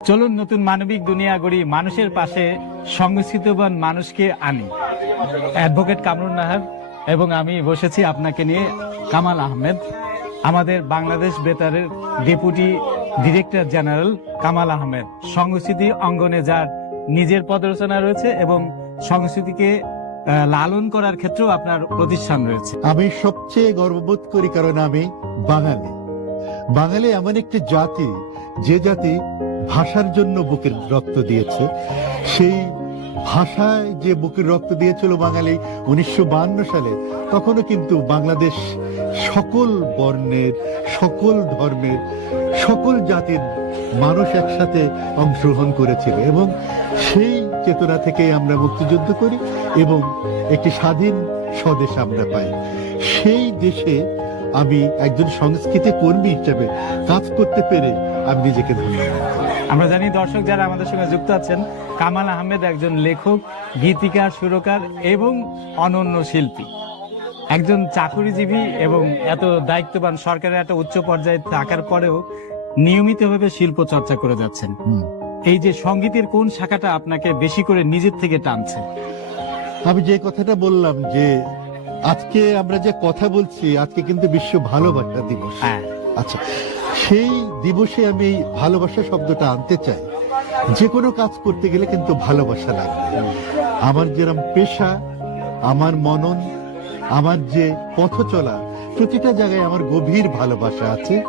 চলুন নতুন মানবিক দুনিয়া গড়ি মানুষের পাশে সংস্কৃতবান মানুষকে আনি। অ্যাডভোকেট কামরুন নাহার এবং আমি বসেছি আপনাকে নিয়ে কামাল আহমেদ, আমাদের Bangladesh বেতারের deputy director general Kamal Ahmed. সংস্কৃতি অঙ্গনে যার নিজের পদরচনা রয়েছে এবং সংস্কৃতিকে লালন করার ক্ষেত্রেও আপনার প্রতিষ্ঠান রয়েছে। আমি সবচেয়ে গর্ববোধ করি কারণ আমি বাঙালি। বাঙালি এমন একটি জাতি, যে জাতি ভাষার জন্য বুকের রক্ত দিয়েছে। সেই ভাষায় যে বুকের রক্ত দিয়েছিল বাঙালি উনিশশো সালে, তখনও কিন্তু বাংলাদেশ সকল বর্ণের, সকল ধর্মের, সকল জাতির মানুষ একসাথে অংশগ্রহণ করেছিল এবং সেই চেতনা থেকে আমরা মুক্তিযুদ্ধ করি এবং একটি স্বাধীন স্বদেশ আমরা পাই সেই দেশে আমি একজন সংস্কৃতি কর্মী হিসেবে কাজ করতে পেরে আমি নিজেকে ধন্যবাদ। আমরা জানি দর্শক যারা আমাদের সঙ্গে যুক্ত আছেন কামাল আহমেদ একজন লেখক গীতিকার সুরকার এবং অনন্য শিল্পী একজন চাকুরিজীবী এবং এত দায়িত্ববান সরকারের একটা উচ্চ পর্যায়ে থাকার পরেও নিয়মিতভাবে শিল্প চর্চা করে যাচ্ছেন। এই যে সঙ্গীতের কোন শাখাটা আপনাকে বেশি করে নিজের থেকে টানছে? আমি যে কথাটা বললাম যে আজকে আমরা যে কথা বলছি আজকে কিন্তু বিশ্ব ভালোবাসা দিবস। হ্যাঁ। আচ্ছা সেই দিবসে আমি এই ভালোবাসা শব্দটা আনতে চাই। যে কোনো কাজ করতে গেলে কিন্তু ভালোবাসা লাগবে। আমার যেরকম পেশা আমার মনন আমার যে পথ চলা প্রতিটা জায়গায় আমার গভীর ভালোবাসা আছে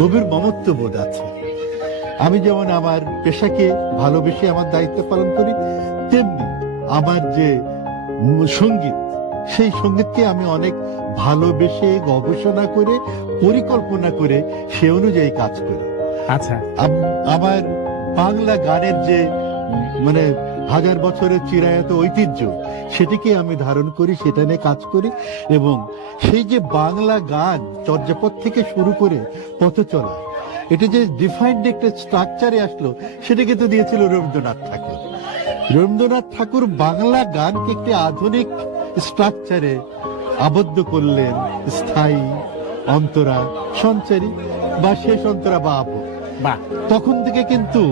গভীর মমত্ব বোধ আছে। আমি যেমন আমার পেশাকে ভালোবেসে আমার দায়িত্ব পালন করি তেমনি আমার যে সংগীত সেই সঙ্গীতকে আমি অনেক ভালোবেসে গবেষণা করে পরিকল্পনা করে সে অনুযায়ী কাজ করি। আচ্ছা। আমার বাংলা গানের যে মানে হাজার বছরের চিরায়ত ঐতিহ্য সেটিকে আমি ধারণ করি সেটা নিয়ে কাজ করি এবং সেই যে বাংলা গান চর্যাপদ থেকে শুরু করে পথ চলা এটা যে ডিফাইন্ড একটা স্ট্রাকচারে আসলো সেটাকে তো দিয়েছিল রবীন্দ্রনাথ ঠাকুর। রবীন্দ্রনাথ ঠাকুর বাংলা গানকে একটি আধুনিক স্ট্রাকচারে আবদ্ধ করলেন স্থায়ী অন্তরা সঞ্চারী বা শেষ অন্তরা বা আবহ। বাহ। তখন থেকে কিন্তু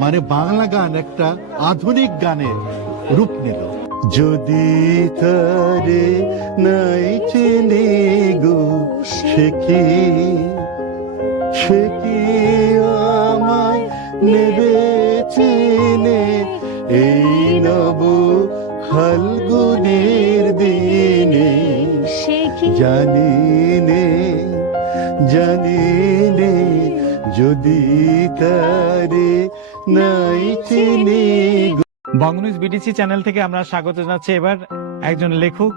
মানে বাংলা গান একটা আধুনিক গানের রূপ নিল। যদি তারে নাই চিনি গো সে কি ফাল্গুনের দিনে সে কি? জানি নে জানি নে যদি তারে নাই চিনি। বঙ্গনিউজ বিডিসি চ্যানেল থেকে আমরা স্বাগত জানাচ্ছি। এবার একজন লেখক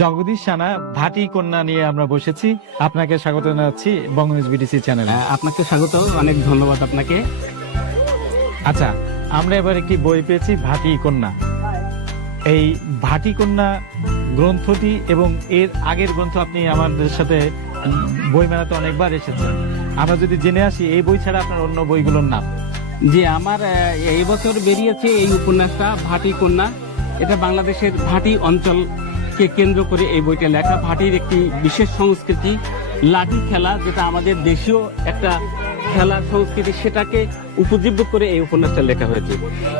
জগদীশ সানা ভাটি কন্যা নিয়ে আমরা বসেছি। আপনাকে স্বাগত জানাচ্ছি বঙ্গনিউজ বিডিসি চ্যানেলে। আহ, আপনাকে স্বাগত অনেক ধন্যবাদ আপনাকে। আচ্ছা আমরা এবার একটি বই পেয়েছি ভাটি কন্যা। এই ভাটি কন্যা গ্রন্থটি এবং এর আগের গ্রন্থ আপনি আমাদের সাথে বই মেলাতে অনেকবার এসেছেন। আমরা যদি জেনে আসি, এই বই ছাড়া আপনার অন্য বইগুলোর নাম? যে আমার এই বছর বেরিয়েছে এই উপন্যাসটা, ভাটি কন্যা। এটা বাংলাদেশের ভাটি অঞ্চলকে কেন্দ্র করে এই বইটা লেখা। ভাটির একটি বিশেষ সংস্কৃতি, লাঠি খেলা, যেটা আমাদের দেশীয় একটা খেলা সংস্কৃতি, সেটাকে উপজীব্য করে এই উপন্যাসটা লেখা হয়েছে।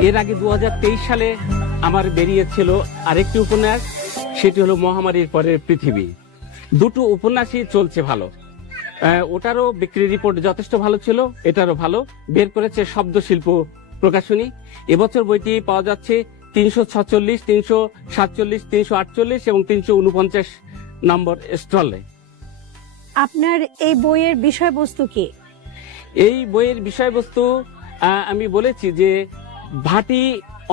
এর আগে দু হাজার তেইশ সালে আমার বেরিয়েছিল আরেকটি উপন্যাস সেটি হলো মহামারীর পরের পৃথিবী। দুটো উপন্যাসই চলছে ভালো। ওটারও বিক্রি রিপোর্ট যথেষ্ট ভালো ছিল এটারও ভালো। বের করেছে শব্দ শিল্প প্রকাশনী। এবছর বইটি পাওয়া যাচ্ছে তিনশো ছচল্লিশ তিনশো সাতচল্লিশ তিনশো আটচল্লিশ এবং তিনশো উনপঞ্চাশ নম্বর স্টলে। আপনার এই বইয়ের বিষয়বস্তু কি? এই বইয়ের বিষয়বস্তু আমি বলেছি যে ভাটি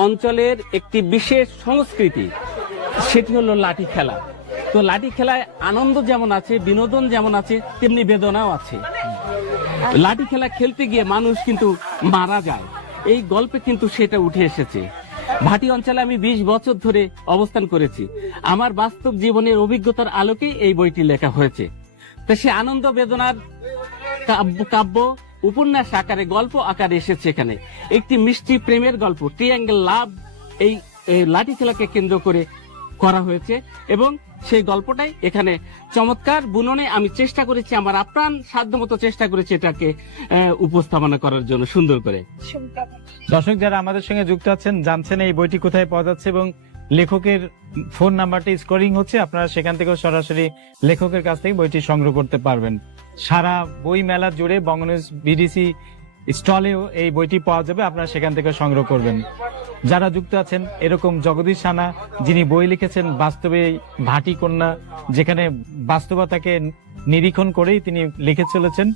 অঞ্চলের একটি বিশেষ সংস্কৃতি, সেটি হলো লাঠি খেলা। তো লাঠি খেলায় আনন্দ যেমন আছে, বিনোদন যেমন আছে, তেমনি বেদনাও আছে। লাঠি খেলা খেলতে গিয়ে মানুষ কিন্তু মারা যায়। এই গল্পে কিন্তু সেটা উঠে এসেছে। ভাটি অঞ্চলে আমি ২০ বছর ধরে অবস্থান করেছি। আমার বাস্তব জীবনের অভিজ্ঞতার আলোকে এই বইটি লেখা হয়েছে। তো সে আনন্দ, বেদনার কাব্য উপন্যাস আকারে গল্প আকারে এসেছে এখানে। একটি মিষ্টি প্রেমের গল্প ট্রিয়াঙ্গেল লাভ এই এই লাঠি খেলাকে কেন্দ্র করে করা হয়েছে এবং সেই গল্পটাই এখানে চমৎকার বুননে আমি চেষ্টা করেছি আমার আপ্রাণ সাধ্যমতো চেষ্টা করেছি এটাকে উপস্থাপনা করার জন্য সুন্দর করে। দর্শক যারা আমাদের সঙ্গে যুক্ত আছেন জানছেন এই বইটি কোথায় পাওয়া যাচ্ছে এবং লেখকের ফোন নাম্বারটি স্কোরিং হচ্ছে, আপনারা সেখান থেকেও সরাসরি লেখকের কাছ থেকে বইটি সংগ্রহ করতে পারবেন। সারা বই মেলা জুড়ে বঙ্গনিউজ বিডিসি স্টলেও এই বইটি পাওয়া যাবে, আপনারা সেখান থেকে সংগ্রহ করবেন। যারা যুক্ত আছেন, এরকম জগদীশ সানা, যিনি বই লিখেছেন বাস্তবে ভাটি কন্যা, যেখানে বাস্তবতাকে নিরীক্ষণ করেই তিনি লিখে চলেছেন,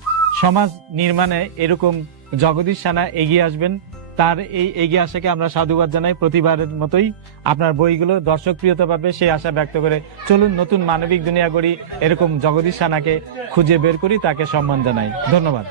সমাজ নির্মাণে এরকম জগদীশ সানা এগিয়ে আসবেন। তার এই এগিয়ে আসাকে আমরা সাধুবাদ জানাই প্রতিবারের মতোই আপনার বইগুলো দর্শক প্রিয়তা পাবে সেই আশা ব্যক্ত করে চলুন নতুন মানবিক দুনিয়া গড়ি এরকম জগদীশ সানাকে খুঁজে বের করি, তাকে সম্মান জানাই। ধন্যবাদ।